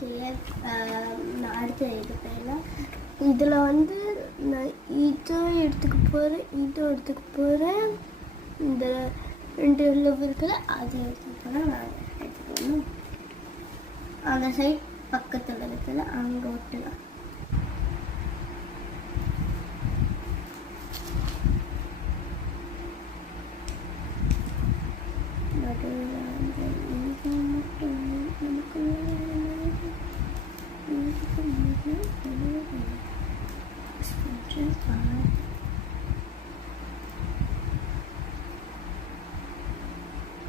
Okay, நான் அடுத்த இது பண்ணலாம். இதில் வந்து நான் இதுவும் எடுத்துக்க போகிறேன், இந்த 2 லவ் இருக்குல்ல அது எடுத்துக்க போகிறேன். நான் எடுத்துக்கணும் அந்த சைட் பக்கத்தில் இருக்குல்ல அங்கே ஒட்டலாம்.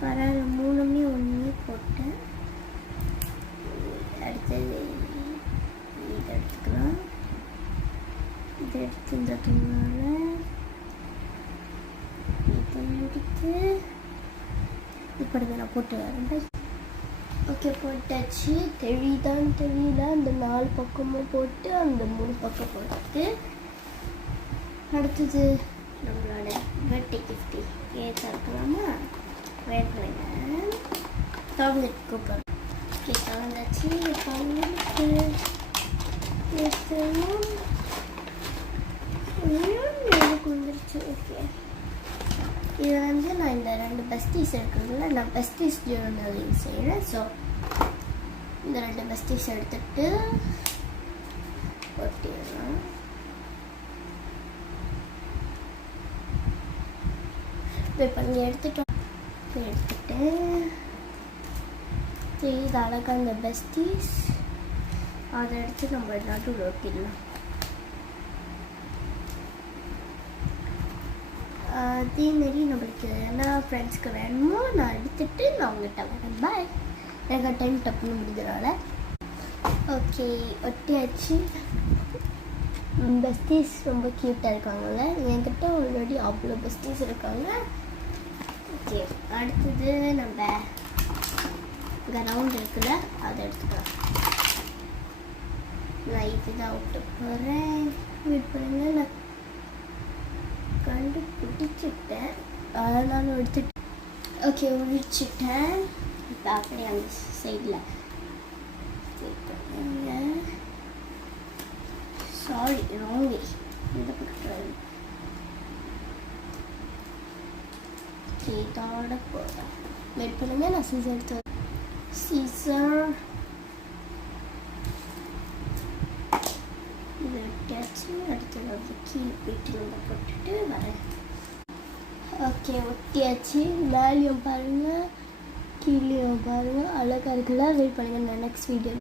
பரவாயில்ல, 3 ஒன்று போட்டேன். அடுத்தது இதை எடுத்துக்கலாம். இதை எடுத்து இந்த துணியால் இதை எடுத்து இப்படி நான் போட்டு வரேன். ஓகே, போட்டாச்சு. தெரியல அந்த 4 பக்கமும் போட்டு அந்த 3 பக்கம் போட்டு அடுத்தது நம்மளோட பர்த்டே கிஃப்ட் ஏற்கலாமா? வெயிட் பண்ணுங்க, திறந்துட்டு கூப்பிடுறேன். ஓகே, திறந்தாச்சு. எனக்கு வந்துருச்சு. ஓகே, இது வந்து நான் இந்த 2 பெஸ்டீஸ் இருக்குதுல்ல, நான் பெஸ்டீஸ் ஜேர்னலிங் செய்கிறேன். ஸோ இந்த 2 பெஸ்டீஸ் எடுத்துகிட்டு ஒட்டிடலாம். இப்போ இங்கே எடுத்துட்டேன். இது அழகாக அந்த பெஸ்டீஸ் அதை எடுத்து நம்ம நடுவில் ஒட்டிடலாம். அதேமாரி நம்மளுக்கு என்ன ஃப்ரெண்ட்ஸ்க்கு வேணுமோ நான் எடுத்துகிட்டு நான் உங்கள்கிட்ட வரேன். பாய். எனக்கு டைம் டப்புன்னு முடிஞ்சதுனால. ஓகே, ஒட்டியாச்சு. பெஸ்டீஸ் ரொம்ப க்யூட்டாக இருக்காங்கல்ல, என்கிட்ட ஆல்ரெடி அவ்வளோ பெஸ்டீஸ் இருக்காங்க. ஓகே, அடுத்தது நம்ம கிரவுண்ட் இருக்குல்ல அதை எடுத்துக்கலாம். நான் இதுதான் விட்டு போகிறேன். வெயிட் பண்ணுங்க, நான் கண்டுபிடிச்சிட்டேன், அதனால எடுத்துட்டு. ஓகே, முடிச்சிட்டேன். இப்போ அப்படியே அந்த சைடில் சாரி ராங் வே இந்த பக்கம் இதோட போகிறேன். வெயிட் பண்ணுங்க, நான் சீசர் எடுத்து சீசர் இது வெட்டியாச்சு. அடுத்து வந்து கீழே போயிட்டு நம்ம போட்டுட்டு வரேன். ஓகே, ஒட்டியாச்சு. மேலேயும் பாருங்கள், கீழேயும் பாருங்கள், அழகாக இருக்குல்ல. வெயிட் பண்ணுங்கள், நான் நெக்ஸ்ட் வீடியோ